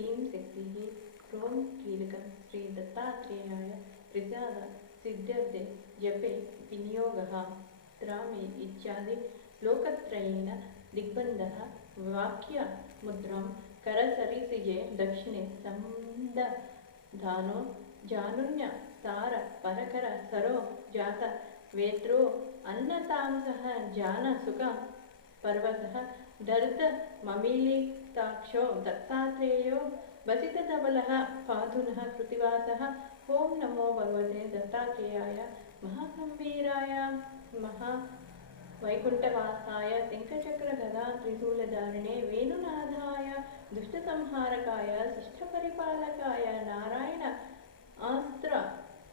ह्रीं शक्तिः क्रों कीलकं श्री दत्तात्रेयाय प्रसाद सिद्ध्यर्थे जपे विनियोगः त्रामे इत्यादि लोकत्रयेन दिग्बन्धः वाक्य मुद्रां करसरिसिजे दक्षिणे संदधानो जानुन्य सार परकर सरो जात वेत्रो अन्नतांसः जान सुख पर्वतः दर्द ममीलिताक्षो दत्तात्रेयो वसितधवलः पाधुनः कृतिवासः ओं नमो भगवते दत्तात्रेयाय महागंभीराय महावैकुण्ठवासाय शङ्खचक्रगदा त्रिशूलधारिणे वेणुनाथाय दुष्टसंहारकाय शिष्टपरिपालकाय नारायण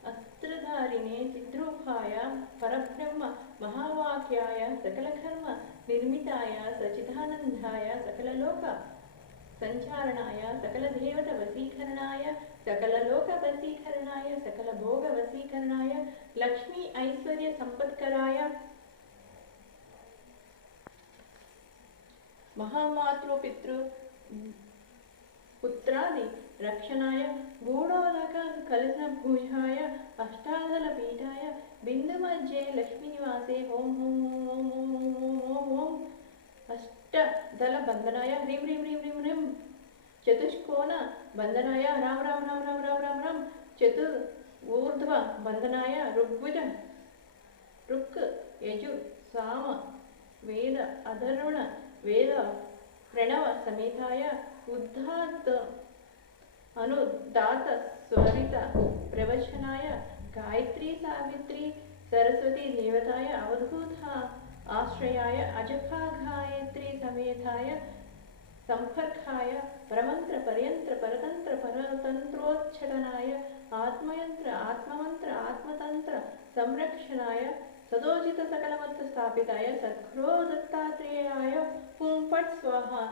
अस्त्रधारिणे चिद्रूपाय परब्रह्म महावाक्याय सकलकर्म निर्मिताय सच्चिदानन्दाय सकललोक संचारणाय सकलदेवतवशीकरणाय सकललोकवशीकरणाय सकलभोगवशीकरणाय लक्ष्मी ऐश्वर्य संपत्कराय महामातृपितृ पुत्रादि रक्षणाय गूढोदक कलशभूषाय अष्टादलपीठाय बिन्दुमध्ये लक्ष्मीनिवासे ओं ओं ओं ओं ओं ओं ओं अष्टदलबन्धनाय ह्रीं ह्रीं ह्रीं ह्रीं ह्रीं चतुष्कोण बन्धनाय राम राम राम राम राम राम राम चतुर्ऊर्ध्व बन्धनाय ऋग्भुज ऋक् यजु साम वेद अधर्वण वेद प्रणव समेताय उद्धात अनुदात स्वरित प्रवचनाय गायत्री सावित्री सरस्वती देवताय अवधूत आश्रयाय अजपा गायत्री समेताय संपर्काय परमंत्र पर्यंत्र परतंत्र परतंत्रोच्चाटनाय आत्मयंत्र आत्ममंत्र आत्मतंत्र संरक्षणाय सदोचित सकलमत्र स्थापिताय सद्गुरो दत्तात्रेयाय हुं फट् स्वाहा।